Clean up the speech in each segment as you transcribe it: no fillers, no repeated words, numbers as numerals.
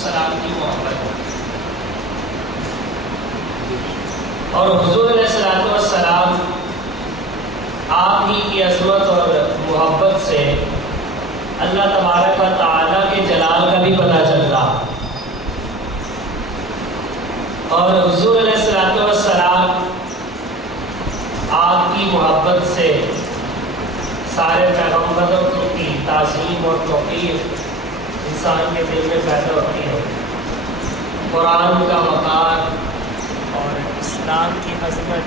والسلام کی محبت ہے، اور حضور علیہ الصلوۃ والسلام آپ ہی کی عظمت اور محبت سے اللہ تبارک و تعالیٰ کے جلال کا بھی پتہ چلتا، اور حضور علیہ الصلوۃ والسلام آپ کی محبت سے سارے پیغمبروں کی تعظیم اور توقیر انسان کے دل میں پیدا ہوتی ہے۔ قرآن کا وقار اور اسلام کی عظمت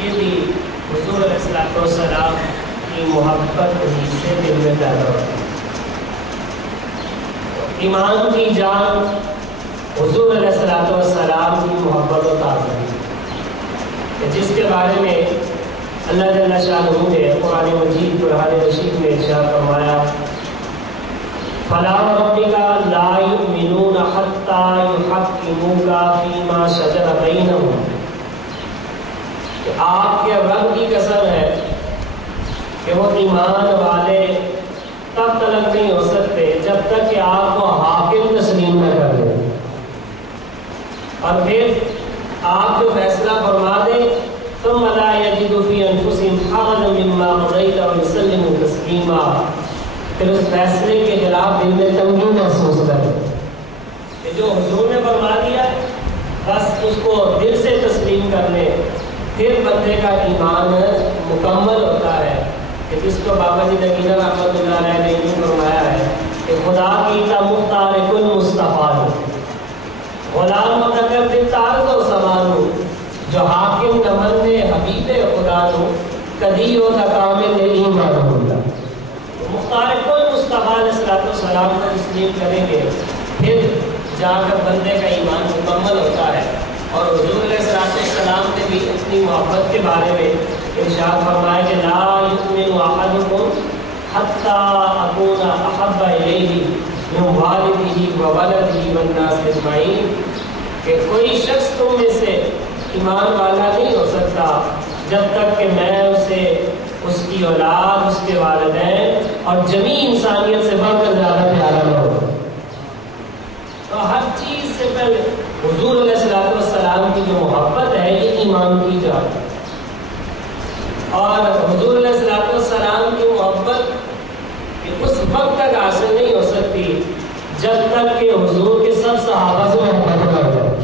یہ بھی حضور علیہ الصلوۃ والسلام کی محبت ہی سے دل میں پیدا ہوتی ہے۔ ایمان کی جان حضور علیہ الصلوۃ والسلام کی محبت و تعظیم، جس کے بارے میں اللہ جل شانہ نے قرآن مجید قرآن رشید میں ارشاد فرمایا، فَلَا وَرَبِّكَ لَا يُؤْمِنُونَ حَتَّى يُحَكِّمُوكَ فِيمَا شَجَرَ بَيْنَهُمْ، کہ آپ کے رب کی قسم ہے کہ وہ ایمان والے تب تلک نہیں ہو سکتے جب تک کہ آپ کو حاکم تسلیم نہ کر دیں، اور پھر آپ جو فیصلہ فرما دیں ثم لا يجدوا في انفسهم حرجا مما قضيت ويسلموا تسليما، پھر اس فیصلے کے خلاف دل میں تنگی محسوس کریں کہ جو حضور نے فرما دیا بس اس کو دل سے تسلیم کر لیں، پھر بندے کا ایمان مکمل ہوتا ہے، کہ جس کو بابا جی نگینہ رحمۃ اللہ علیہ نے یہ فرمایا ہے کہ خدا کی کا مختار کل مصطفیٰ غلام متکبر تعرض و سمان، جو حاکم نہ مننے حبیب خدا نو کدی ہو نہ کامل ایمان ہوگا۔ مختار کل مصطفیٰ علیہ الصلوۃ والسلام کو تسلیم کریں گے، پھر جا کر بندے کا ایمان مکمل ہوتا ہے۔ اور حضور علیہ الصلوۃ والسلام نے بھی اپنی محبت کے بارے میں ارشاد فرمایا کہ لا یؤمن احدکم حتی اکون احب الیہ من والدہ وولدہ والناس اجمعین، کہ کوئی شخص تم میں سے ایمان والا نہیں ہو سکتا جب تک کہ میں اسے اس کی اولاد، اس کے والدین اور جمیع انسانیت سے بڑھ کر زیادہ پیارا نہ ہو۔ تو ہر چیز سے پہلے حضور علیہ الصلوۃ والسلام کی جو محبت ہے یہ ایمان کی جان، اور حضور علیہ الصلوۃ والسلام کی محبت اس وقت تک حاصل نہیں ہو سکتی جب تک کہ حضور کے سب صحابہ سے محبت نہ ہو جائے،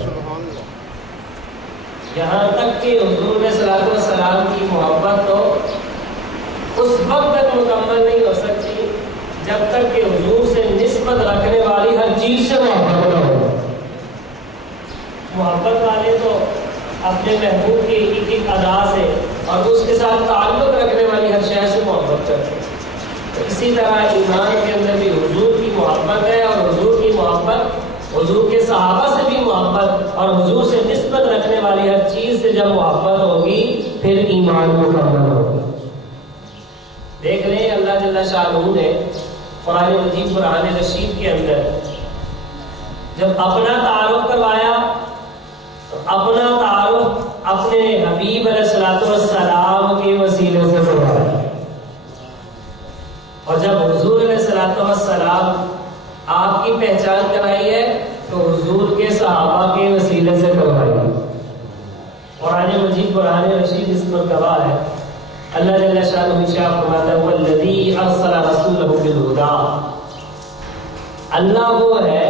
یہاں تک کہ حضور علیہ الصلوۃ والسلام کی محبت تو اس وقت تک مکمل نہیں ہو سکتی جب تک کہ حضور سے نسبت رکھنے والی ہر چیز سے محبت نہ ہو۔ محبت والے تو اپنے محبوب کی ایک ایک ادا سے اور اس کے ساتھ تعلق رکھنے والی ہر شے سے محبت کرتے ہیں، اسی طرح ایمان کے اندر بھی حضور کی محبت ہے، اور حضور کی محبت حضور کے صحابہ سے بھی محبت، اور حضور سے نسبت رکھنے والی ہر چیز سے جب محبت ہوگی پھر ایمان مکمل ہوگا۔ دیکھ لیں اللہ جل شانہ نے قرآن مجید قرآن رشید کے اندر جب اپنا تعارف کروایا تو اپنا تعارف اپنے حبیب علیہ الصلوۃ والسلام کے وسیلے سے کروایا، اور جب حضور علیہ الصلوۃ والسلام آپ کی پہچان کرائی ہے تو حضور کے صحابہ کے وسیلے سے کروائی۔ قرآن مجید قرآن رشید اس پر گواہ ہے۔ اللہ جل شانہ ارشاد فرماتا ہے والذی ارسل رسولہ بالہدی، اللہ وہ ہے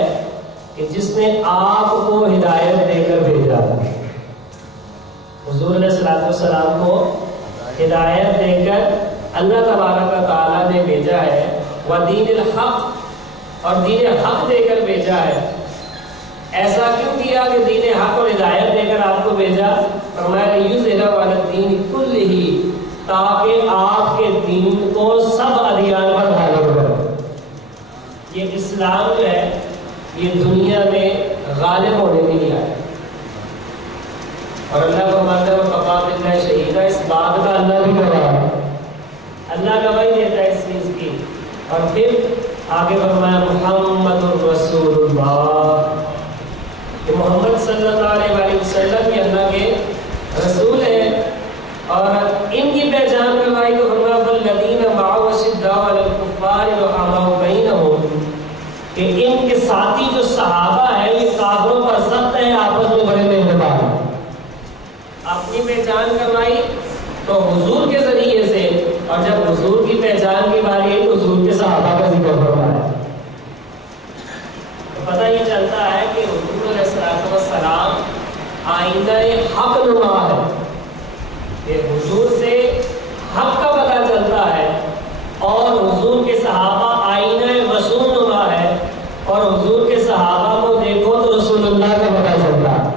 کہ جس نے آپ کو ہدایت دے کر بھیجا، حضور علیہ الصلوۃ والسلام کو ہدایت دے کر اللہ تبارک و تعالیٰ نے بھیجا ہے، ودین الحق، اور دین حق دے کر بھیجا ہے۔ ایسا کیوں کیا کہ دین حق اور ہدایت دے کر آپ کو بھیجا؟ فرمایا لیظہرہ علی الدین کلہ، تاکہ آپ کے دین کو سب ادیان پر غالب کرے۔ یہ اسلام جو ہے یہ دنیا میں غالب ہونے کے لیے آیا، اور اللہ فرماتا ہے وکفیٰ باللہ شہیدا، اس بات کا اللہ بھی گواہ ہے، اللہ گواہی دیتا ہے اس چیز کی۔ اور پھر آگے فرمایا محمد الرسول اللہ، کہ محمد صلی اللہ علیہ وسلم یہ اللہ کے رسول ہیں، اور ان کی پہچان کروائی تو فرمایا والذین معه اشداء علی الکفار رحماء بینہم، کہ ان کے ساتھی جو صحابہ ہے یہ کافروں پر سخت ہے، آپس میں بڑے مہربان ہیں۔ اپنی پہچان کروائی تو حضور کے ذریعے سے، اور جب حضور کی پہچان کی باری ہے تو حضور کے صحابہ کا ذکر فرمایا۔ پتہ یہ چلتا ہے کہ حضور علیہ السلام آئینہ حق نما ہے، کہ حضور سے حق کا پتہ چلتا ہے، اور حضور کے صحابہ آئینہ رسول نما ہے، اور حضور کے صحابہ کو دیکھو تو رسول اللہ کا پتہ چلتا ہے۔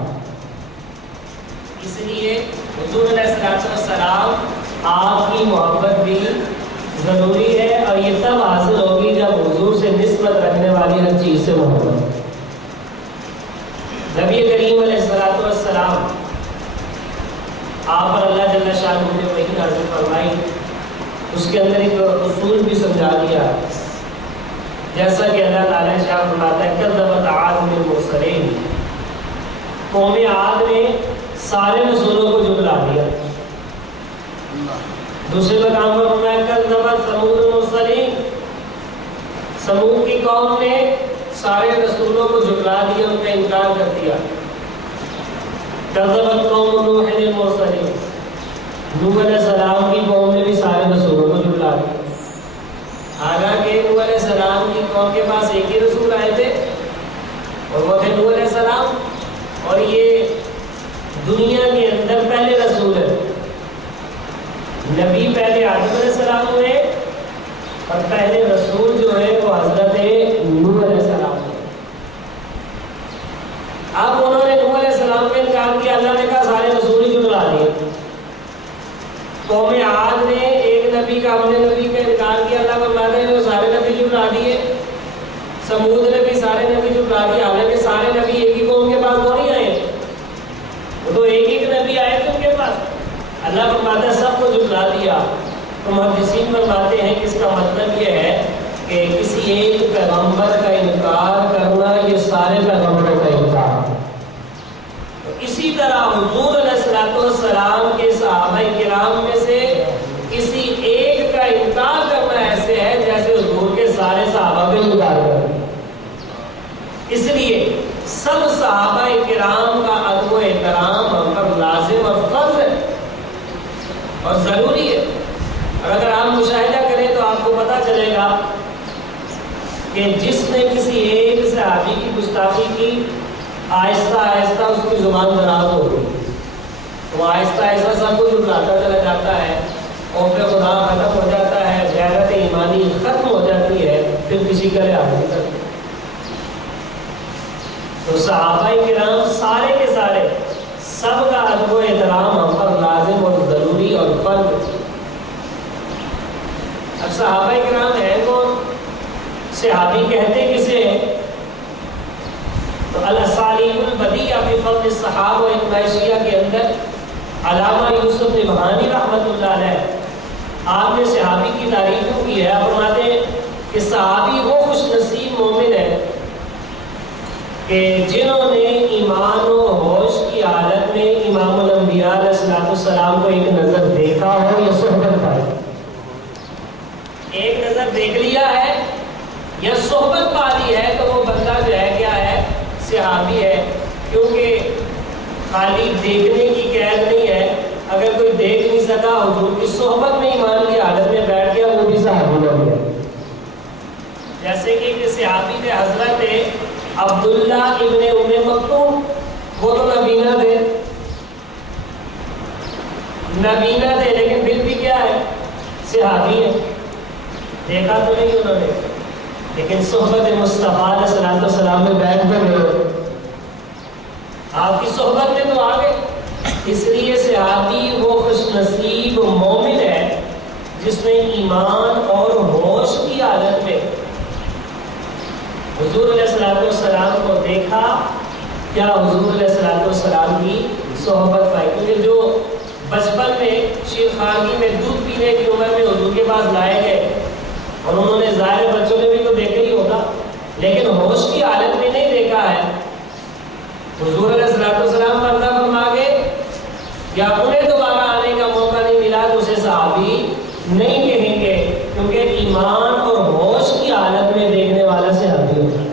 اس لیے حضور علیہ السلام آپ کی محبت بھی ضروری ہے، اور یہ تب حاصل ہوگی جب حضور سے نسبت رکھنے والی ہر چیز سے محبت۔ نبی کریم علیہ السلام آپ پر اللہ جل شانہ نے وحی نازل فرمائی، اس کے اندر ایک اصول بھی سمجھا دیا، جیسا کہ اللہ تعالیٰ شاہ فرماتا ہے کذبت عاد بالمرسلین، قوم عاد نے سارے رسولوں کو جھٹلا دیا۔ دوسرے مقام پر فرمایا کذبت ثمود المرسلین، سمود کی قوم نے سارے رسولوں کو جھٹلا دیا، ان کا انکار کر دیا۔ کذبت قوم نوح المرسلین، نوح علیہ السلام کی قوم نے بھی سارے رسولوں کو جھٹلا دیا، حالانکہ نوح علیہ السلام کی قوم کے پاس ایک ہی رسول آئے تھے اور وہ تھے نوح علیہ السلام، اور یہ دنیا کے اندر پہلے رسول ہے۔ نبی پہلے آدم علیہ السلام ہوئے، اور پہلے رسول جو ہے وہ حضرت نوح علیہ السلام ہوئے۔ اب انہوں نے نوح علیہ السلام کا انکار کیا، اللہ نے کہا سارے رسول ہی جھٹلا دیے۔ قوم عاد نے ایک نبی کا، اپنے نبی کا انکار کیا، اللہ فرماتا ہے جو سارے نبی جھٹلا دیے۔ سمود نے بھی سارے نبی جھٹلا دیے، حالانکہ سارے نبی ایک ہی قوم کے پاس تو نہیں آئے، وہ تو ایک ایک نبی آئے تھے ان کے پاس، اللہ فرماتا ہے سب کو جھٹلا دیا۔ تو محدثین فرماتے ہیں کہ اس کا مطلب یہ ہے کہ کسی ایک پیغمبر کا انکار کرنا یہ سارے پیغمبروں کا انکار ہے۔ اسی طرح حضور علیہ السلام کے صحابہ کرام میں سے کسی ایک کا انکار کرنا ایسے ہے جیسے حضور کے سارے صحابہ کا انکار کرنا۔ اس لیے سب صحابہ کرام کا ادب و احترام ہم پر لازم اور فرض ہے اور ضروری ہے۔ اور اگر آپ مشاہدہ کریں تو آپ کو پتہ چلے گا کہ جس نے کسی ایک صحابی کی گستاخی کی، آہستہ آہستہ اس کی زبان دراز ہو گئی، وہ آہستہ آہستہ سب کو جھٹلاتا چلا جاتا ہے، خوف خدا ختم ہو جاتا ہے، غیرت ایمانی ختم ہو جاتی ہے، پھر کسی کا لحاظ نہیں کرتا۔ تو صحابہ کرام سارے کے سارے سب کا ادب و احترام ہم پر لازم اور ضروری اور فرض۔ اب صحابہ کرام ہیں کون؟ صحابی کہتے کسے ہیں؟ تو الاسالیب البدیعہ فی فضل الصحابہ و اتباع کے اندر علامہ یوسف نبہانی رحمۃ اللہ علیہ آپ نے صحابی کی تعریف کی ہے۔ آپ فرماتے ہیں کہ صحابی وہ خوش نصیب مومن ہے کہ جنہوں نے ایمان و ہوش کی حالت میں امام الانبیاء علیہ السلام کو ایک نظر دیکھا ہو یا صحبت پائی، ایک نظر دیکھ لیا ہے یا صحبت پا لی ہے، تو وہ بندہ جو ہے کیا ہے؟ صحابی ہے۔ کیونکہ خالی دیکھنے کی قید نہیں ہے، اگر کوئی دیکھ نہیں سکا حضور کی صحبت میں ایمان کی حالت میں بیٹھ گیا وہ بھی صحابی بن گیا۔ جیسے کہ ایک صحابی تھے حضرت عبداللہ ابن ام مکتوم، وہ تو نبینا تھے، لیکن پھر بھی کیا ہے؟ صحابی ہے۔ دیکھا تو نہیں انہوں نے، لیکن صحبت مصطفیٰ علیہ السلام میں بیٹھ کر آپ کی صحبت میں تو آ گئے۔ اس لیے صحابی وہ خوش نصیب مومن ہے جس نے ایمان اور ہوش کی حالت میں حضور علیہ السلام کو دیکھا، کیا حضور علیہ السلام کی صحبت پائی۔ کیونکہ جو بچپن میں شیر خانگی میں دودھ پینے کی عمر میں حضور کے پاس لائے گئے اور انہوں نے ظاہر بچوں نے بھی تو دیکھا ہی ہوگا، لیکن ہوش کی حالت میں نہیں دیکھا ہے، حضور علیہ السلام پردہ فرما گئے یا انہیں دوبارہ آنے کا موقع نہیں ملا تو اسے صحابی نہیں کہیں گے، کیونکہ ایمان اور ہوش کی حالت میں دیکھنے والا صحابی ہوتا ہے۔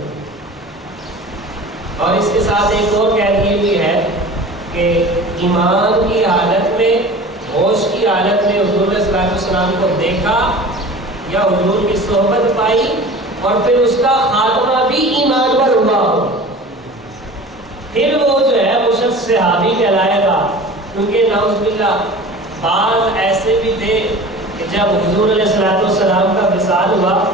اور اس کے ساتھ ایک اور قید یہ بھی ہے کہ ایمان کی حالت میں، ہوش کی حالت میں حضور علیہ الصلوۃ والسلام کو دیکھا یا حضور کی صحبت پائی اور پھر اس کا خاتمہ بھی ایمان پر ہوا ہو، پھر وہ جو ہے وہ شخص صحابی کہلائے گا. کیونکہ نعوذ باللہ بعض ایسے بھی تھے کہ جب حضور علیہ الصلوۃ والسلام کا وصال ہوا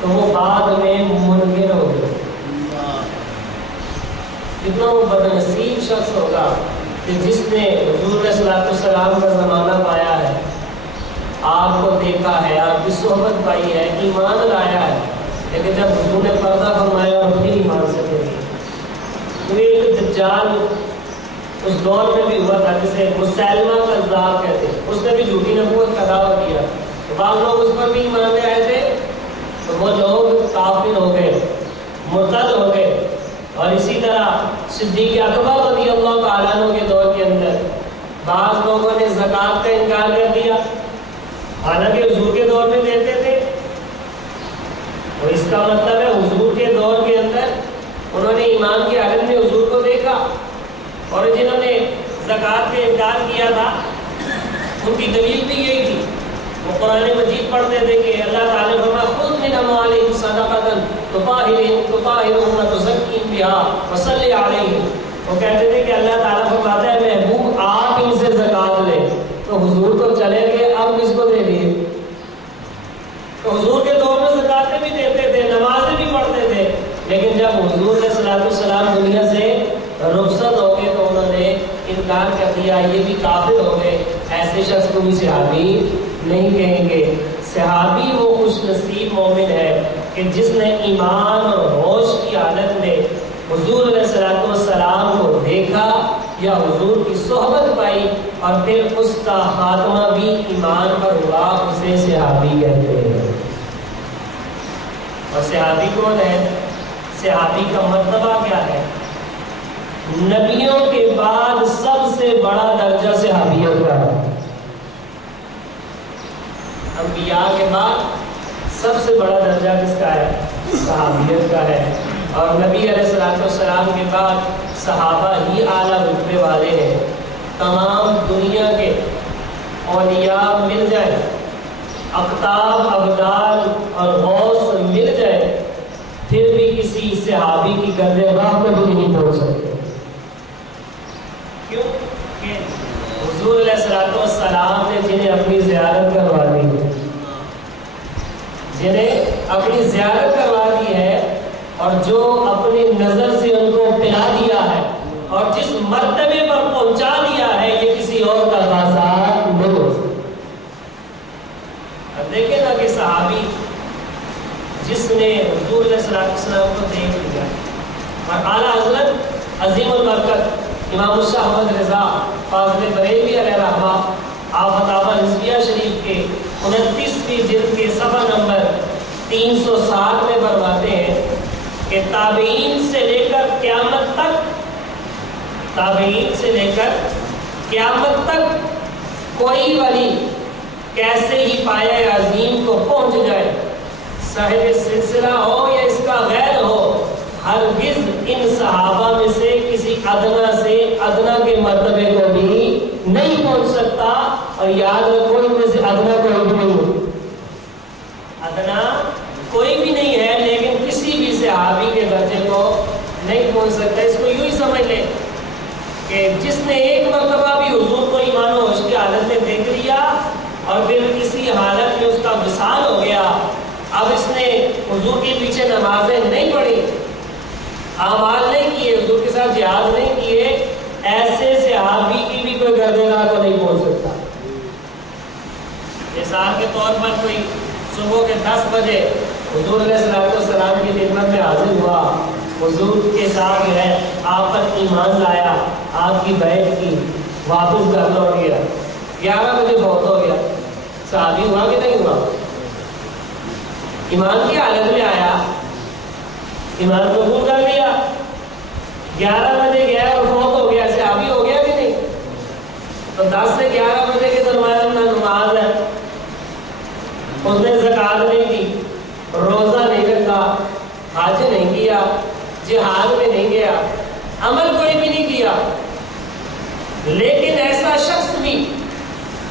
تو وہ بعد میں منکر ہو گئے. کتنا وہ بدنصیب شخص ہوگا کہ جس نے حضور علیہ الصلوۃ والسلام کا زمانہ پایا ہے، آپ کو دیکھا ہے، آپ کی صحبت پائی ہے، ایمان لایا ہے، لیکن جب حضور نے پردہ فرمایا اور پھر ایمان سے پھر تو ایک دجال اس دور میں بھی ہوا تھا جسے مسیلمہ کذاب کہتے ہیں. اس نے بھی جھوٹی نبوت کا دعویٰ کیا، بعض لوگ اس پر بھی ایمان لے آئے تھے تو وہ لوگ کافر ہو گئے، مرتد ہو گئے. اور اسی طرح صدیق اکبر رضی اللہ تعالیٰ عنہ کے دور کے اندر بعض لوگوں نے زکوٰۃ کا انکار کر دیا، حالانکہ حضور کے دور میں دیتے تھے. اور اس کا مطلب ہے حضور کے دور کے اندر انہوں نے ایمان کی حالت میں حضور کو دیکھا، اور جنہوں نے زکوٰۃ کا انکار کیا تھا ان کی دلیل بھی یہی تھی. وہ قرآن مجید پڑھتے تھے کہ اللہ تعالیٰ نے فرمایا خذ من اموالہم صدقۃ تطہرھم وتزکیہم بہا وصلی علیہم. وہ کہتے تھے کہ اللہ تعالیٰ فرماتا ہے محبوب آپ ان سے زکوٰۃ لیں. تو حضور تو چلے گئے، اب کس کو دے دیے؟ تو حضور کے دور میں زکوٰۃ بھی دیتے تھے، نمازیں بھی پڑھتے تھے، لیکن جب حضور علیہ الصلوۃ والسلام دنیا سے رخصت ہو گئے تو انہوں نے انکار کر دیا، یہ بھی کافر ہو گئے. ایسے شخص کو بھی صحابی نہیں کہیں گے. صحابی وہ خوش نصیب مومن ہے کہ جس نے ایمان اور ہوش کی حالت میں حضور علیہ الصلوۃ والسلام کو دیکھا یا حضور کی صحبت پائی اور پھر اس کا خاتمہ بھی ایمان پر ہوا، اسے صحابی کہتے ہیں. اور صحابی کون ہے؟ صحابی کا مرتبہ کیا ہے؟ نبیوں کے بعد سب سے بڑا درجہ صحابیت کا ہے. انبیاء کے بعد سب سے بڑا درجہ کس کا ہے؟ صحابیت کا ہے. اور نبی علیہ الصلوۃ والسلام کے بعد صحابہ ہی اعلیٰ رتبے والے ہیں. تمام دنیا کے اولیاء مل جائیں، اقطاب، ابدال اور غوث مل جائے، پھر بھی کسی صحابی کی گرد راہ پر بھی نہیں پہنچ سکتے. کیوں کہ حضور علیہ الصلوۃ والسلام نے جنہیں اپنی زیارت کروا دی، جنہیں اپنی زیارت کروا دی ہے اور جو اپنی نظر سے ان کو پلا دیا ہے اور جس مرتبے پر پہنچا دیا ہے، یہ کسی اور کا تقاضا نہیں ہو سکتا. اب دیکھیں نا کہ صحابی جس نے حضور علیہ السلام کو دیکھ لیا اور اعلیٰ حضرت عظیم البرکت امام شاہ احمد رضا فاضل بریلوی علیہ رحمہ آپ فتاوی حزبیہ شریف کے 29ویں جلد کے صفحہ نمبر 360 میں فرماتے ہیں کہ تابعین سے لے کر قیامت تک کوئی ولی کیسے ہی پایہ عظیم کو پہنچ جائے، صاحب سلسلہ ہو یا اس کا غیر ہو، ہرگز ان صحابہ میں سے کسی ادنا سے ادنا کے مرتبے کو بھی نہیں پہنچ سکتا. اور یاد رکھو ان میں سے ادنا کوئی بھی نہیں ہو، ادنا کوئی بھی نہیں ہے، لیکن کسی بھی صحابی کے درجے کو نہیں پہنچ سکتا. اس کو یوں ہی سمجھ لیں کہ جس نے ایک مرتبہ بھی حضور کو ایمان و ہوش کی حالت میں دیکھ لیا اور پھر کسی حالت میں اس کا وصال ہو گیا، اب اس نے حضور کے پیچھے نمازیں نہیں پڑھی، اعمال نہیں کیے، حضور کے ساتھ جہاد نہیں کیے، ایسے صحابی کی بھی کوئی گردراہ کو نہیں پہنچ سکتا. مثال کے طور پر کوئی صبح کے 10 بجے حضور علیہ السلام کی خدمت میں حاضر ہوا، حضور کے ساتھ جو ہے آپ پر ایمان لایا، آپ کی بیعت کی، واپس گھر لوٹ گیا، 11 بجے فوت ہو گیا، صحابی ہوا کہ نہیں ہوا؟ ایمان کی حالت میں آیا، ایمان قبول کر لیا، 11 بجے گیا اور فوت ہو گیا، صحابی ہو گیا کہ نہیں؟ تو 10 سے 11 بجے کے درمیان نماز ہے، اس نے زکوٰۃ نہیں دی، روزہ نہیں رکھا، حج نہیں کیا، جہاد میں نہیں عمل کوئی بھی نہیں کیا، لیکن ایسا شخص بھی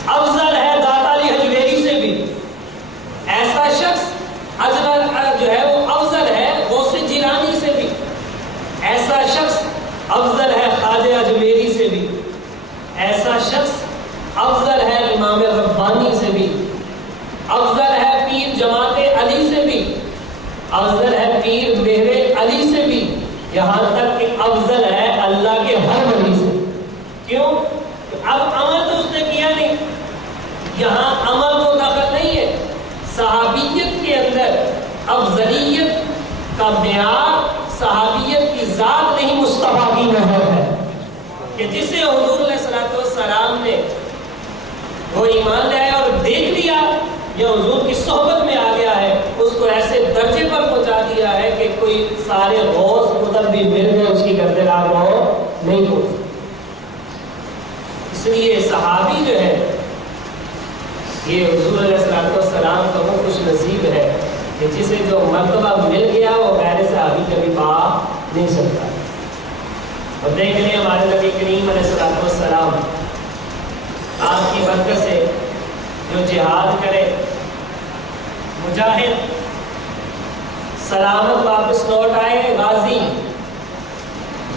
افضل ہے داتا علی حجویری سے بھی، ایسا شخص جو ہے وہ افضل ہے غوث جیلانی سے بھی، ایسا شخص افضل ہے خواجہ اجمیری سے بھی، ایسا شخص افضل ہے امام ربانی سے بھی، افضل ہے پیر جماعت علی سے بھی، افضل ہے پیر مہر علی سے بھی، یہاں تک کہ افضل ہے اللہ کے ہر ولی سے۔ کیوں؟ اب عمل تو اس نے کیا نہیں، یہاں عمل تو داخل نہیں ہے۔ صحابیت کے اندر افضلیت کا معیار صحابیت کی ذات نہیں، مصطفیٰ کی نظر ہے کہ جسے حضور علیہ الصلوۃ والسلام نے وہ ایمان لے آیا اور دیکھ لیا یا حضور کی صحبت میں آ گیا ہے، اس کو ایسے درجے پر پہنچا دیا ہے کہ کوئی سارے غوث قطب بھی مل گئے اس کی گردے راہ نہیں پہنچ۔ اس لیے صحابی جو ہے یہ حضور علیہ الصلوۃ والسلام کا وہ خوش نصیب ہے کہ جسے جو مرتبہ مل گیا وہ غیر صحابی کبھی پا نہیں سکتا۔ اور دیکھ لیں ہمارے نبی کریم علیہ الصلوۃ والسلام آپ کی برکت سے جو جہاد کرے، مجاہد سلامت واپس لوٹ آئے، غازی،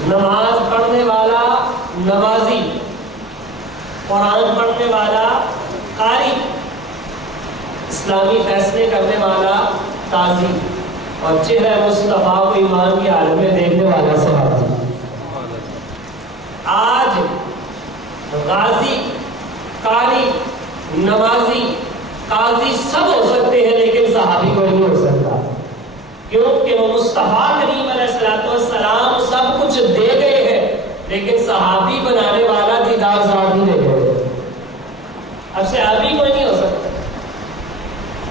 نماز پڑھنے والا نمازی، قرآن پڑھنے والا قاری، اسلامی فیصلے کرنے والا قاضی، اور چہرہ مصطفیٰ کو ایمان کی حالت میں دیکھنے والا صحابی۔ آج غازی، قاری، نمازی، قاضی سب ہو سکتے ہیں لیکن صحابی کوئی نہیں ہو سکتا، کیونکہ وہ مصطفیٰ کریم علیہ الصلوۃ والسلام سب کچھ دے گئے ہیں لیکن صحابی بنانے والا دیدار ذات ہی دے گئے۔ اب صحابی کوئی نہیں ہو سکتا۔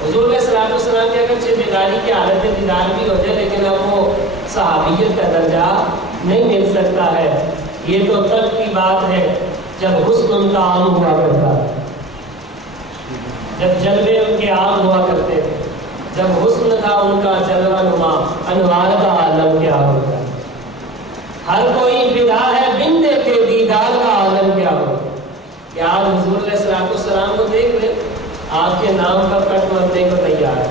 حضور علیہ الصلوۃ والسلام کی اگرچہ بیداری کی حالت میں دیدار بھی ہو جائے لیکن اب وہ صحابیت کا درجہ نہیں مل سکتا ہے۔ یہ تو تب کی بات ہے جب حسن ان کا عام ہوا کرتا، جب جلوے ان کے عام ہوا کرتے تھے، جب حسن تھا ان کا جلوہ نما، انوار کا عالم کیا ہوتا۔ ہر کوئی فدا ہے بن دیکھے دیدار کا عالم کیا ہوتا۔ کہ آپ حضور علیہ الصلوۃ والسلام کو دیکھ لیں، آپ کے نام کا کٹ مرنے کو تیار ہے،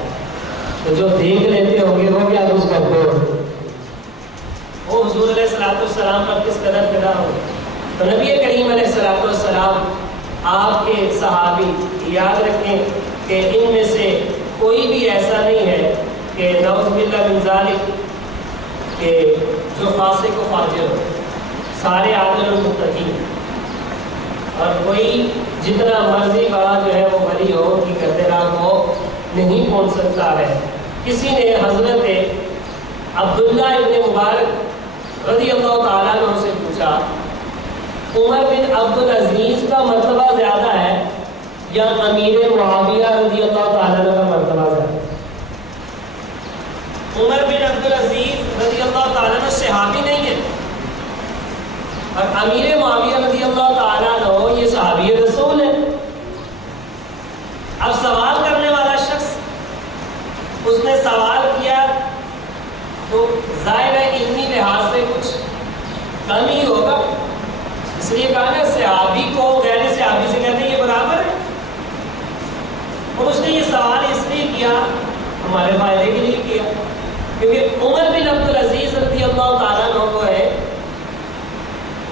تو جو دیکھ لیتے ہوں گے وہ کیا کچھ کرتے ہو، وہ حضور علیہ الصلوۃ والسلام پر کس قدر فدا ہو۔ تو نبی کریم علیہ الصلوۃ والسلام آپ کے صحابی، یاد رکھیں کہ ان میں سے کوئی بھی ایسا نہیں ہے کہ نعوذ باللہ من ذالک کہ جو فاسق و فاجر ہو، سارے عادل و متقی، اور کوئی جتنا مرضی بڑا جو ہے وہ ولی ہو کہ گردے راہ کو نہیں پہنچ سکتا ہے۔ کسی نے حضرت عبداللہ ابن مبارک رضی اللہ تعالیٰ عنہ سے پوچھا، عمر بن عبدالعزیز کا مرتبہ زیادہ ہے یا امیر معاویہ رضی اللہ تعالیٰ عنہ کا مرتبہ زیادہ ہے؟ عمر بن عبدالعزیز رضی اللہ تعالیٰ عنہ صحابی نہیں ہے، اور امیر معاویہ رضی اللہ تعالیٰ عنہ یہ صحابی رسول ہے۔ اب سوال کرنے والا شخص اس نے سوال کیا تو ظاہر ہے علمی لحاظ سے کچھ کم ہی ہوگا، اس لیے کہا نا صحابی کو غیر صحابی سے کہتے ہیں یہ برابر ہے۔ اور اس نے یہ سوال اس لیے کیا، ہمارے فائدے کے لیے کیا، کیونکہ عمر بن عبدالعزیز رضی اللہ تعالیٰ عنہ کو ہے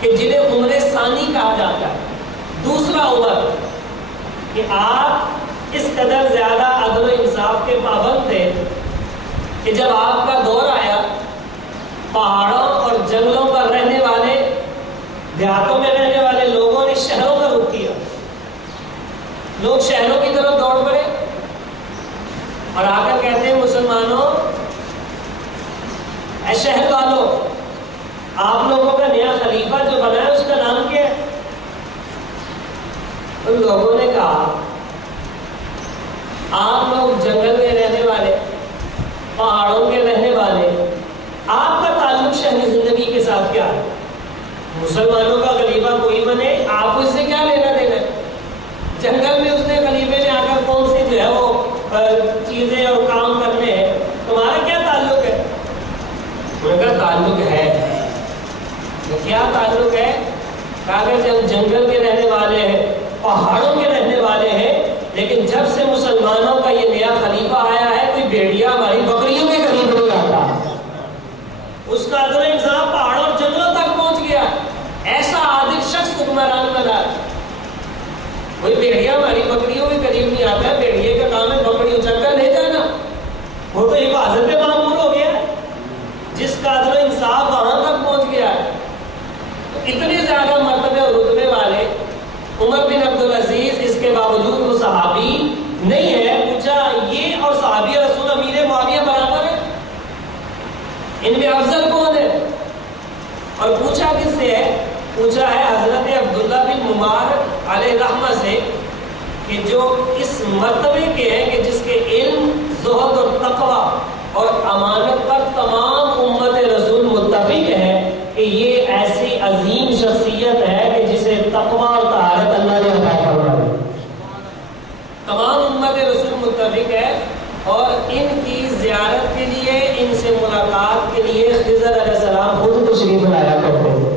کہ جنہیں عمر ثانی کہا جاتا ہے، دوسرا عمر، کہ آپ اس قدر زیادہ عدل و انصاف کے پابند تھے کہ جب آپ کا دور آیا پہاڑوں اور جنگلوں پر رہنے والے، دیہاتوں میں رہنے والے لوگوں نے شہروں کا رخ کیا، لوگ شہروں کی طرف دوڑ پڑے اور آ کر کہتے ہیں مسلمانوں، اے شہر والوں، آپ لوگوں کا نیا خلیفہ جو بنا ہے اس کا نام کیا ہے؟ ان لوگوں نے کہا آپ لوگ جنگل میں رہنے والے، پہاڑوں کے رہنے والے، آپ کا تعلق شہری زندگی کے ساتھ کیا ہے؟ مسلمانوں کا خلیفہ کوئی بنے، آپ کو اس سے کیا لینا دینا ہے؟ جنگل میں اس نے خلیفے نے آ کر کون سی جو ہے وہ چیزیں اور کام کرنے ہیں، تمہارا کیا تعلق ہے؟ ان کا تعلق ہے کیا تعلق ہے؟ کاغذ ہم جنگل کے رہنے والے ہیں، پہاڑوں کے رہنے والے ہیں، لیکن جب سے مسلمانوں کا یہ نیا خلیفہ آیا ہے کوئی بھیڑیا ہماری بکریوں کے قریب نہیں آتا۔ اس کا عدل و انصاف پہاڑوں اور جنگلوں تک پہنچ گیا، ایسا عادل شخص حکمران بنا۔ کوئی بھیڑیا ہماری بکریوں کے قریب نہیں آتا ہے، بھیڑیے کا کام ہے بکری اچک کر لے جانا، وہ تو حفاظت پہ معمور ہو گیا ہے، جس کا عدل و انصاف وہاں تک پہنچ گیا ہے۔ تو اتنے زیادہ مرتبے اور رتبے والے عمر بن عبدالعزیز، اس کے باوجود وہ صحابی نہیں ہے۔ پوچھا یہ اور صحابی رسول امیر معاویہ برابر ہے؟ ان میں افضل کون ہے؟ اور پوچھا کس سے ہے؟ پوچھا ہے حضرت عبداللہ بن مبارک علیہ رحمہ سے، کہ جو اس مرتبے کے ہیں کہ جس کے علم، زہد اور تقوی اور امانت پر تمام امت رسول متفق ہے کہ یہ ایسی عظیم شخصیت ہے کہ جسے تقوی اور طہارت اللہ نے عطا فرمائی۔ تمام امت رسول متفق ہے، اور ان کی زیارت کے لیے، ان سے ملاقات کے لیے خضر علیہ السلام خود تشریف لایا کرتے تھے۔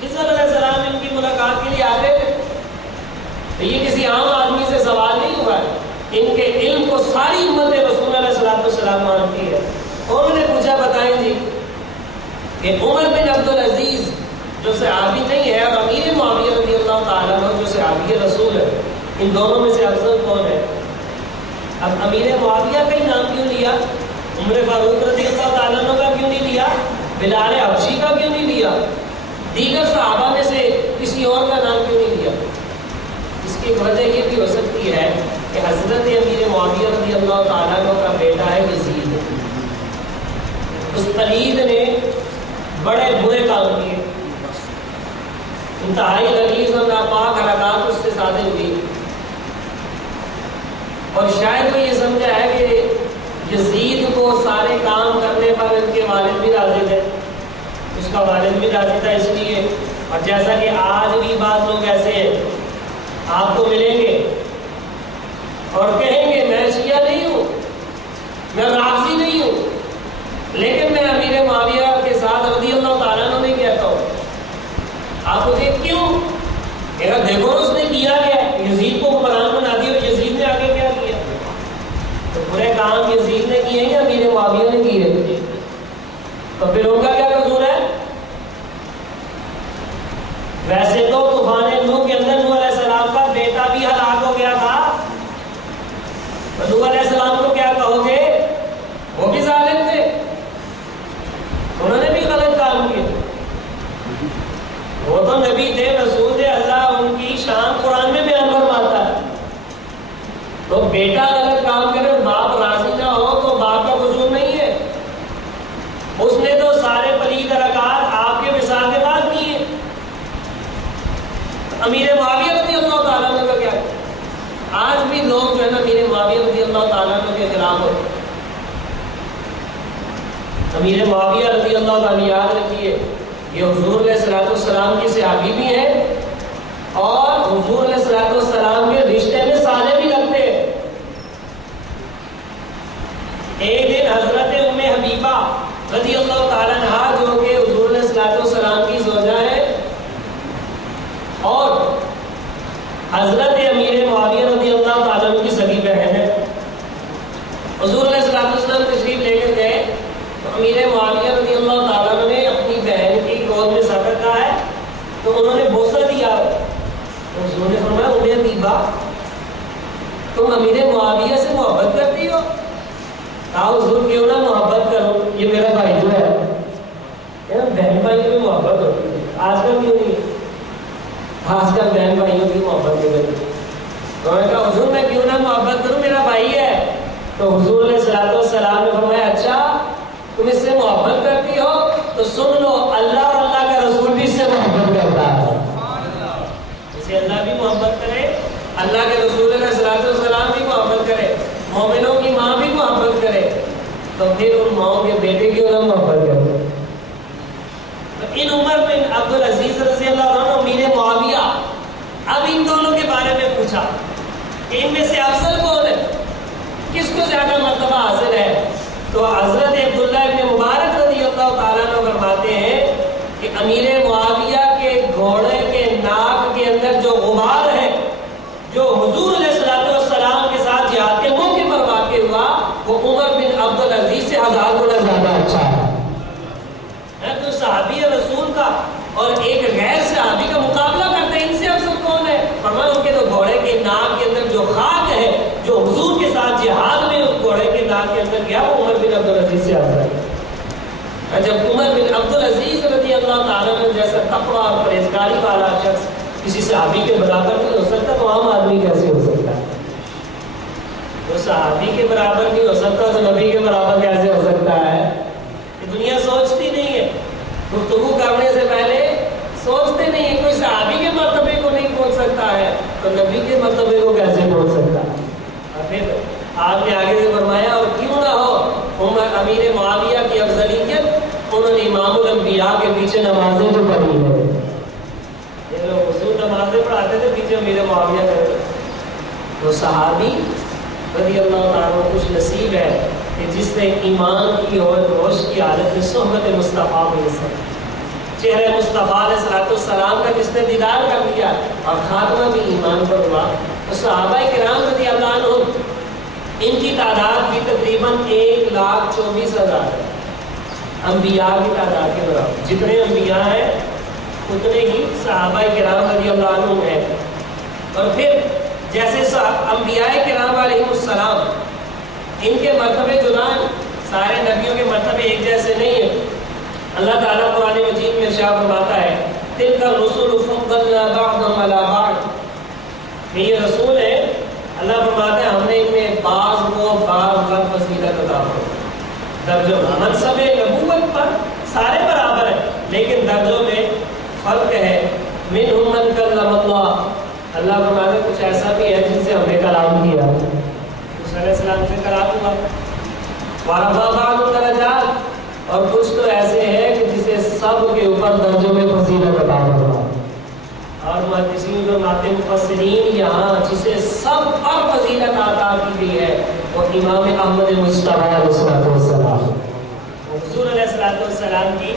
خضر علیہ السلام ان کی ملاقات کے لیے آتے تھے، تو یہ کسی عام آدمی سے سوال نہیں ہوا ہے، ان کے علم کو ساری امت رسول علیہ السلام مانتی ہے۔ انہوں نے پوچھا بتائیں جی کہ عمر بن عبدالعزیز جو صحابی نہیں ہے اور امیر معاویہ رضی اللہ تعالیٰ عنہ جو صحابی رسول ہے، ان دونوں میں سے افضل کون ہے؟ اب امیر معاویہ کا ہی نام کیوں لیا؟ عمر فاروق رضی اللہ تعالیٰ عنہ کا کیوں نہیں لیا؟ بلال حبشی کا کیوں نہیں لیا؟ دیگر صحابہ میں سے کسی اور کا نام کیوں نہیں لیا؟ اس کی وجہ یہ بھی ہو سکتی ہے کہ حضرت امیر معاویہ رضی اللہ تعالیٰ عنہ کا بیٹا ہے یزید۔ اس پلید نے بڑے برے کام کیے، انتہائی غلیظ اور ناپاک حرکات اس سے صادر ہوئی، اور شاید وہ یہ سمجھا ہے کہ یزید کو سارے کام کرنے پر ان کے والد بھی راضی تھے، اس کا والد بھی راضی تھا، اس لیے۔ اور جیسا کہ آج بھی بعض لوگ ایسے ہیں، آپ کو ملیں گے اور کہیں گے میں شیعہ نہیں ہوں، میں رافضی نہیں ہوں، لیکن میں امیر معاویہ کے ساتھ رضی اللہ تعالیٰ عنہ نہیں کہتا ہوں۔ آپ مجھے کیوں؟ دیکھو اس نے کیا کیا، یزید کو حکمران بنا دیا، اور یزید نے آگے کیا کیا؟ تو برے کام یزید نے کیے یا امیر معاویہ نے کیے؟ تو پھر ان کا کیا قصور ہے؟ ویسے تو طوفان نوح کے اندر نوح علیہ السلام کا بیٹا بھی ہلاک ہو گیا تھا، تو نوح علیہ السلام کو کیا کہو گے؟ وہ بھی ظالم تھے، انہوں نے بھی غلط کام کیا، وہ تو نبی تھے، رسول تھے، اللہ ان کی شان قرآن میں بیان فرماتا ہے۔ تو بیٹا غلط کام کرے، باپ راضی نہ ہو تو باپ کا قصور نہیں ہے، اس نے تو سارے پلید حرکات آپ کے مثال کے بعد کیے۔ امیر معاویہ رضی اللہ تعالیٰ عنہ کا کیا ہے؟ آج بھی لوگ جو ہے نا امیر معاویہ رضی اللہ تعالیٰ عنہ کے خلاف ہوتے ہیں۔ امیر معاویہ رضی اللہ تعالیٰ یاد رکھیے، یہ حضور علیہ السلام کی صحابی بھی ہیں، اور حضور علیہ السلام کے رشتے میں سالے بھی لگتے ہیں۔ ایک دن حضرت ام حبیبہ رضی اللہ تعالیٰ عنہ جو کہ حضور علیہ السلام کی زوجہ ہے، اور حضرت امیر معاویہ رضی اللہ تعالیٰ عنہ کی سگی بہن ہے، حضور علیہ السلام تشریف لے کر گئے، تو امیر معاویہ رضی اللہ تعالیٰ عنہ نے اپنی بہن کی گود میں سر رکھا ہے، تو انہوں نے بوسہ دیا، تو حضور نے فرمایا ام حبیبہ تم امیر معاویہ سے محبت کرتی ہو؟ کہا حضور کیوں نہ محبت کرو، یہ میرا بھائی جو ہے، بہن بھائیوں میں محبت ہوتی ہے، آج کل کیوں نہیں ہے؟ آج کل بہن بھائیوں کی محبت نہیں کرتی۔ تو میں کہا حضور میں کیوں نہ محبت کروں، میرا بھائی ہے۔ تو حضور علیہ السلام نے فرمایا اچھا تم اس سے محبت کرتی ہو تو سن لو، اللہ اور اللہ کا رسول بھی اس سے محبت کرتا ہے، اسے اللہ بھی محبت کرے، اللہ کے رسول علیہ السلام بھی محبت کرے، مومنوں کی ماں بھی محبت کرے، تو پھر ان ماؤں کے بیٹے کیوں نہ محبت کرے؟ ان عمر بن عبدالعزیز رضی اللہ عنہ امیر معاویہ، اب ان دونوں کے بارے میں پوچھا کہ ان میں سے افضل کون ہے، کس کو زیادہ مرتبہ حاصل ہے؟ تو حضرت عبداللہ ابن مبارک رضی اللہ تعالیٰ عنہ فرماتے ہیں کہ اور ایک غیر صحابی کا مقابلہ کرتے ہیں، ان سے افضل کون ہے؟ فرمایا ان کے تو گھوڑے کے ناک کے اندر جو خاک ہے، جو حضور کے ساتھ جہاد میں اس گھوڑے کے ناک کے اندر گیا، وہ عمر بن عبدالعزیز سے افضل ہے۔ جب عمر بن عبدالعزیز رضی اللہ تعالیٰ عنہ جیسا تقویٰ اور پرہیزگاری والا شخص کسی صحابی کے برابر نہیں ہو سکتا تو عام آدمی کیسے ہو سکتا ہے؟ وہ صحابی کے برابر نہیں ہو سکتا تو نبی کے برابر کیسے ہو سکتا ہے؟ یہ دنیا سوچتی نہیں ہے، گفتگو کرنے سے پہلے سوچتے نہیں ہے۔ کوئی صحابی کے مرتبے کو نہیں پہنچ سکتا ہے تو نبی کے مرتبے کو کیسے پہنچ سکتا ہے؟ اور پھر آپ نے آگے سے فرمایا اور کیوں نہ ہو عمر امیر معاویہ کی افضلیت، انہوں نے امام الانبیاء کے پیچھے نمازیں جو پڑھی ہیں، یہ لوگ اصول نمازیں پڑھاتے تھے، پیچھے امیر معاویہ کرتے تو صحابی رضی اللہ تعالیٰ خوش نصیب ہے کہ جس نے ایمان کی اور روش کی حالت میں صحبت مصطفیٰ میں چہرے مصطفیٰ علیہ السلام کا جس نے دیدار کر لیا اور خاتمہ بھی ایمان پر ہوا، تو صحابہ کرام رضی اللہ عنہ ان کی تعداد بھی تقریباً 1,24,000 ہے، انبیاء کی تعداد کے برابر۔ جتنے انبیاء ہیں اتنے ہی صحابہ کرام رضی اللہ عنہ ہیں۔ اور پھر جیسے انبیاء کرام علیہ السلام ان کے مرتبے جدا ہیں، سارے نبیوں کے مرتبے ایک جیسے نہیں ہیں۔ اللہ تعالیٰ قرآن مجید میں ارشاد فرماتا ہے تلک الرسل فضلنا بعضهم علی بعض، یہ رسول ہے، اللہ فرماتا ہے ہم نے ان میں بعض کو بعض کا فضیلت عطا فرمائی۔ درجوں منصب نبوت پر سارے برابر ہیں لیکن درجوں میں فرق ہے۔ منہم من کلم اللہ، اللہ فرماتا ہے کچھ ایسا بھی ہے جن سے ہم نے کلام کیا، موسیٰ علیہ السلام سے کلام ہوا، ورفع بعض درجات، اور کچھ تو ایسے ہیں کہ جسے سب کے اوپر درجوں میں فضیلت عطا فرمائی۔ اور محدثین و مفسرین یہاں جسے سب پر فضیلت عطا کی گئی ہے وہ امام احمد مجتبی علیہ السلام، حضور علیہ السلام کی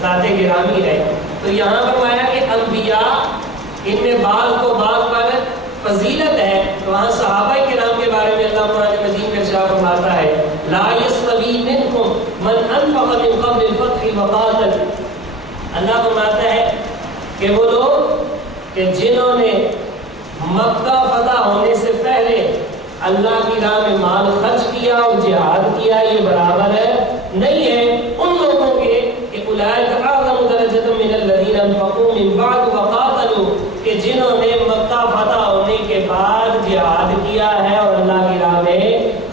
ذات گرامی ہے۔ تو یہاں فرمایا کہ انبیاء ان میں بعض کو بعض پر فضیلت ہے، تو وہاں صحابہ کرام کے بارے میں اللہ قرآن مجید میں ارشاد فرماتا ہے لا یستوی منکم من انفق من قبل الفتح وقاتل، اللہ فرماتا ہے کہ وہ لوگ کہ جنہوں نے مکہ فتح ہونے سے پہلے اللہ کی راہ میں مال خرچ کیا اور جہاد کیا، یہ برابر ہے نہیں ہے ان لوگوں کے کہ اولئک اعظم درجۃ من الذین انفقوا من بعد وقاتلوا، کہ جنہوں نے مکہ فتح ہونے کے بعد جہاد کیا ہے اور اللہ کی راہ میں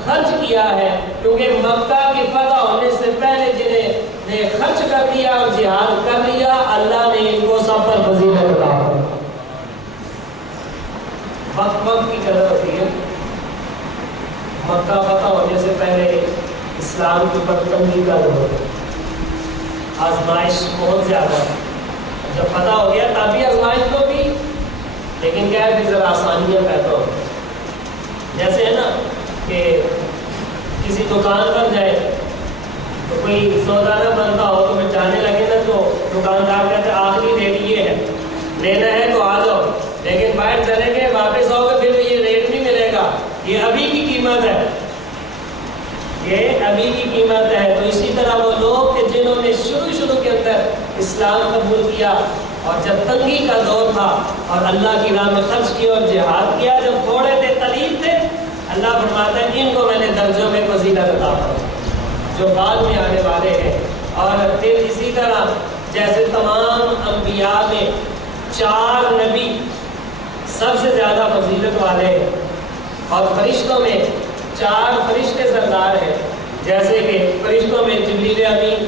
خرچ کیا ہے، کیونکہ مکہ کی فتح ہونے سے پہلے جنہیں نے خرچ کر دیا اور جہاد کر لیا اللہ نے ان کو سب پر فضیلت عطا فرمائی۔ وقت کی قدر ہوتی ہے، مکہ فتح ہونے سے پہلے اسلام کے اوپر تنگی کا دور ہے، آزمائش بہت زیادہ ہے، جب فتح ہو گیا تب بھی آزمائش تو بھی، لیکن کیا ہے کہ ذرا آسانیاں پیدا ہو، جیسے ہے نا کہ کسی دکان پر جائے تو کوئی سودا نہ بنتا ہو تو پھر جانے لگے نا تو دکاندار کہتے ہیں آخری ریٹ یہ ہے، لینا ہے تو آ جاؤ، لیکن باہر چلیں گے واپس آؤ گے پھر یہ ریٹ نہیں ملے گا، یہ ابھی کی قیمت ہے، یہ ابھی کی قیمت ہے۔ تو اسی طرح وہ لوگ کہ جنہوں نے شروع کے اندر اسلام قبول کیا اور جب تنگی کا دور تھا اور اللہ کی راہ میں خرچ کیا اور جہاد کیا، جب تھوڑے تھے قلیل تھے، اللہ فرماتا ہے ان کو میں نے درجوں میں فضیلت عطا فرمائی جو بعد میں آنے والے ہیں۔ اور پھر اسی طرح جیسے تمام انبیاء میں 4 نبی سب سے زیادہ فضیلت والے ہیں اور فرشتوں میں 4 فرشتے سردار ہیں، جیسے کہ فرشتوں میں جبریل امین،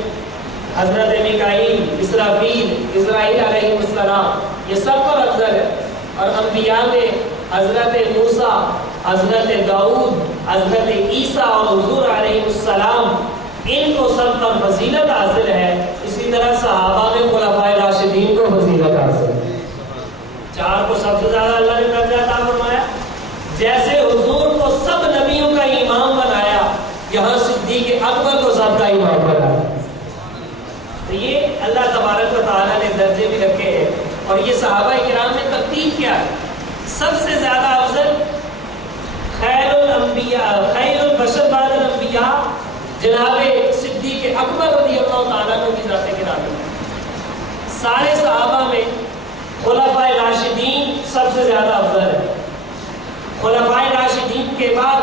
حضرت میکائیل، اسرافیل، اسرائیل علیہ السلام، یہ سب پر افضل ہے۔ اور انبیاء میں حضرت موسیٰ، حضرت داؤد، حضرت عیسیٰ اور حضور علیہ السلام، ان کو سب پر فضیلت حاصل ہے۔ اسی طرح صحابہ میں خلفائے راشدین کو فضیلت حاصل ہے، 4 کو سب سے زیادہ اللہ نے درجہ عطا فرمایا۔ جیسے حضور کو سب نبیوں کا امام بنایا، یہاں صدیق اکبر کو سب کا امام بنایا۔ تو یہ اللہ تبارک و تعالیٰ نے درجے بھی رکھے ہیں۔ اور یہ صحابہ کرام میں ترتیب کیا ہے؟ سب سے زیادہ افضل خیر الانبیاء، خیر البشر بعد الانبیاء جناب صدیق اکبر رضی اللہ تعالیٰ عنہ کی ذات گرامی، سارے صحابہ میں خلفائے راشدین سب سے زیادہ افضل ہے. خلفائے راشدین کے بعد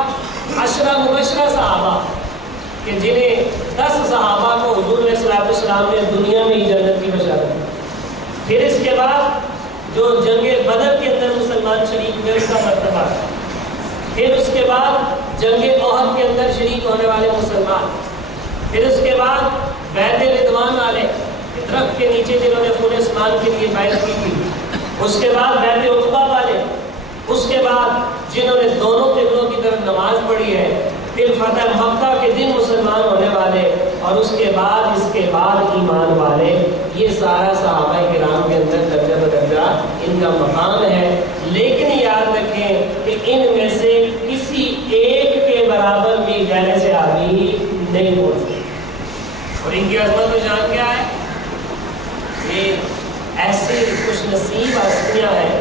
10 مبشرہ صحابہ کہ جنہیں 10 صحابہ کو حضور علیہ الصلوۃ والسلام نے دنیا میں ہی جنت کی بشارت دی. پھر اس کے بعد جو جنگ بدر کے اندر مسلمان شریک ہوئے اس کا مرتبہ. پھر اس کے بعد جنگ احد کے اندر شریک ہونے والے مسلمان. پھر اس کے بعد بیعت رضوان والے درخت کے نیچے جنہوں نے خون عثمان کے لیے بیعت کی تھی. اس کے بعد بیعت عقبہ والے. اس کے بعد جنہوں نے دونوں قبلوں کی طرف نماز پڑھی ہے. پھر فتح مکہ کے دن مسلمان ہونے والے. اور اس کے بعد ایمان والے. یہ سارا صحابہ کرام کے اندر درجہ بدرجہ ان کا مقام ہے. لیکن یاد رکھیں کہ ان میں سے کسی ایک کے برابر بھی غیر سے آدمی نہیں ہو سکتے. اور ان کی عظمت و شان کیا ہے؟ یہ ایسی خوش نصیب ہستیاں ہیں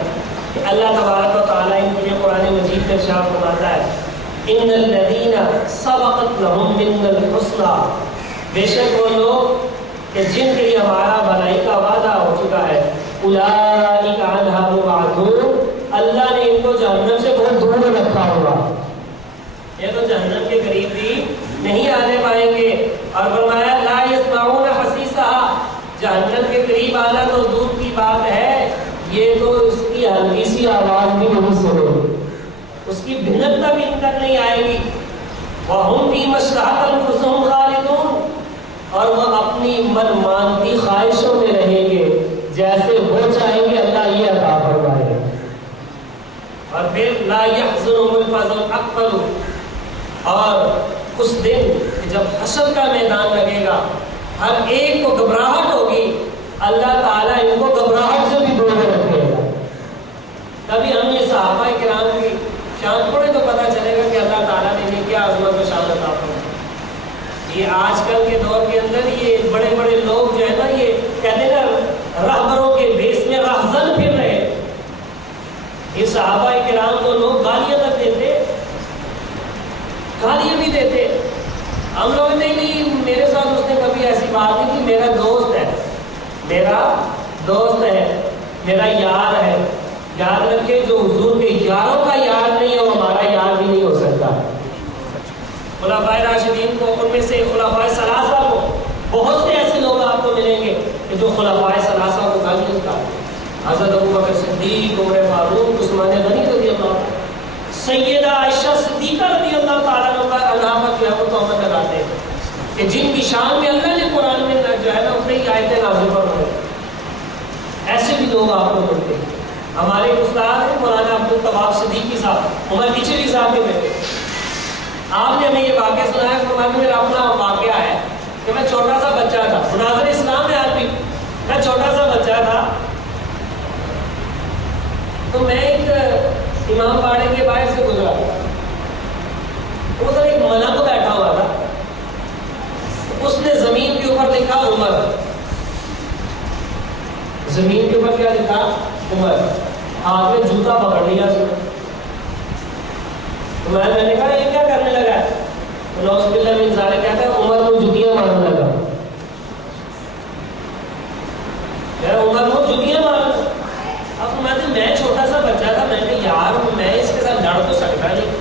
کہ اللہ تبارک و تعالیٰ ان کے لیے قرآن مجید میں ارشاد فرماتا ہے ان الذین سبقت لهم منا الحسنى. بے شک وہ لوگ کہ جن کے لیے ہمارا بھلائی کا وعدہ ہو چکا ہے. اولئک عنہا مبعدون. اللہ نے ان کو جہنم سے بہت دور رکھا ہوگا. یہ تو جہنم کے قریب بھی نہیں آنے پائیں گے. اور فرمایا لا یسمعون حسیسها. جہنم کے قریب آنا تو دور کی بات ہے. یہ تو اس کی ہلکی سی آواز بھی نہیں سنو. اس کی بھنک تک ان تک نہیں آئے گی. وَهُمْ فِي مَا اشْتَهَتْ أَنفُسُهُمْ خَالِدُونَ. اور وہ اپنی من مانتی خواہشوں میں رہیں گے جیسے وہ چاہیں گے اللہ یہ عطا فرمائے. اور پھر لا يحزنهم الفزع الأكبر. اور اس دن جب حشر کا میدان لگے گا ہر ایک کو گھبراہٹ ہوگی. اللہ تعالیٰ ان کو گھبراہٹ سے بھی دور رکھے گا. کبھی ہم یہ صحابہ کرام کی شان پڑھے تو پتہ چلے گا کہ اللہ تعالیٰ نے انہیں کیا عظمت و شان عطا فرمائی. یہ آج کل کے دور کے اندر یہ بڑے بڑے لوگ جو ہے نا یہ کہتے ہیں نا رہبروں کے بیس میں راہزن پھر رہے. یہ صحابہ کرام کو لوگ گالیاں تک دیتے, گالیاں بھی دیتے. ہم لوگ نہیں میرے ساتھ اس نے کبھی ایسی بات نہیں کی. میرا دوست ہے, میرا دوست ہے, میرا یار ہے. یاد رکھے جو حضور کے یاروں کا یار نہیں ہے وہ ہمارا یار بھی نہیں ہو سکتا. خلفائے راشدین کو ان میں سے خلفائے ثلاثہ کو بہت سے ایسے لوگ آپ کو ملیں گے کہ جو خلفائے ثلاثہ کو گالیاں دیتے. حضرت ابوبکر صدیق, عمر فاروق, عثمان غنی رضی اللہ, سیدہ عائشہ صدیقہ رضی اللہ تعالیٰ عنہا پر جو ہے وہ تہمت لگاتے ہیں کہ جن کی شان میں اللہ نے قرآن میں جو ہے نا اتنی آیتیں نازل فرمائی. ایسے بھی لوگ آپ کو ملتے ہیں. ہمارے استاد ہیں مولانا عبدالطواب صدیقی صاحب, عمر کچری صاحب کے بیٹے. آپ نے ہمیں یہ واقعہ سنایا کہ میرا اپنا واقعہ ہے کہ میں چھوٹا سا بچہ تھا. مناظر اسلام میں آپ بھی میں چھوٹا سا بچہ تھا تو میں ایک امام باڑے کے باہر سے گزرا. ادھر ایک ملنگ بیٹھا ہوا تھا. اس نے زمین کے اوپر لکھا عمر. زمین کے اوپر کیا لکھا؟ عمر. ہاتھ میں جوتا پکڑ لیا اس نے. میں نے کہا یہ کیا کرنے لگا ہے؟ نعوذ باللہ من ذالک کہتا ہے عمر کو جوتیاں مارنے لگا. عمر کو جوتیاں مارنے. اب میں چھوٹا سا بچہ تھا. میں نے یار میں اس کے ساتھ لڑ تو سکتا نہیں,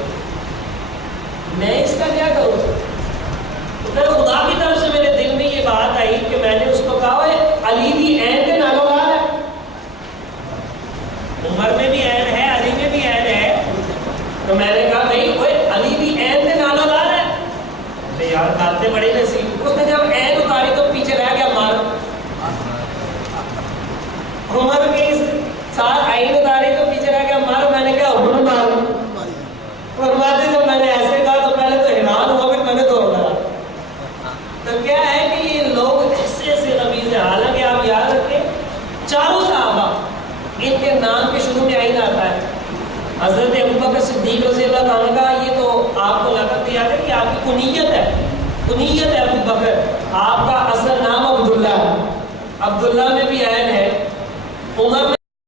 میں اس کا کیا کروں. خدا کی طرف سے میرے دل میں یہ بات آئی کہ میں نے اس کو کہا علی بھی عین کے نالوں لال ہے. عمر میں بھی عین ہے, علی میں بھی عین ہے. تو میں نے کہا بھائی وہ علی بھی عین کے نالوں لال ہے. یار باتیں بڑی نصیب. اس نے جب عین اتاری تو پیچھے رہ گیا مار. عمر کے ساتھ عین اتاری تو پیچھے رہ گیا مار. میں نے کہا عمر مار. فرماتے جب میں نے ایسے کہا تو پہلے تو حیران ہوا, پھر میں نے دوڑ لگا. تو کیا ہے کہ یہ لوگ ایسے ایسے غمیز ہیں. حالانکہ آپ یاد رکھیں چاروں صحابہ ان کے نام کے شروع میں عین آتا ہے. حضرت ابوبکر صدیق رضی اللہ تعالیٰ کا یہ تو آپ کو لقب دیا ہے کہ آپ کی کنیت ہے. کنیت ہے ابوبکر. آپ کا اصل نام عبداللہ ہے. عبداللہ میں بھی عین ہے. عمر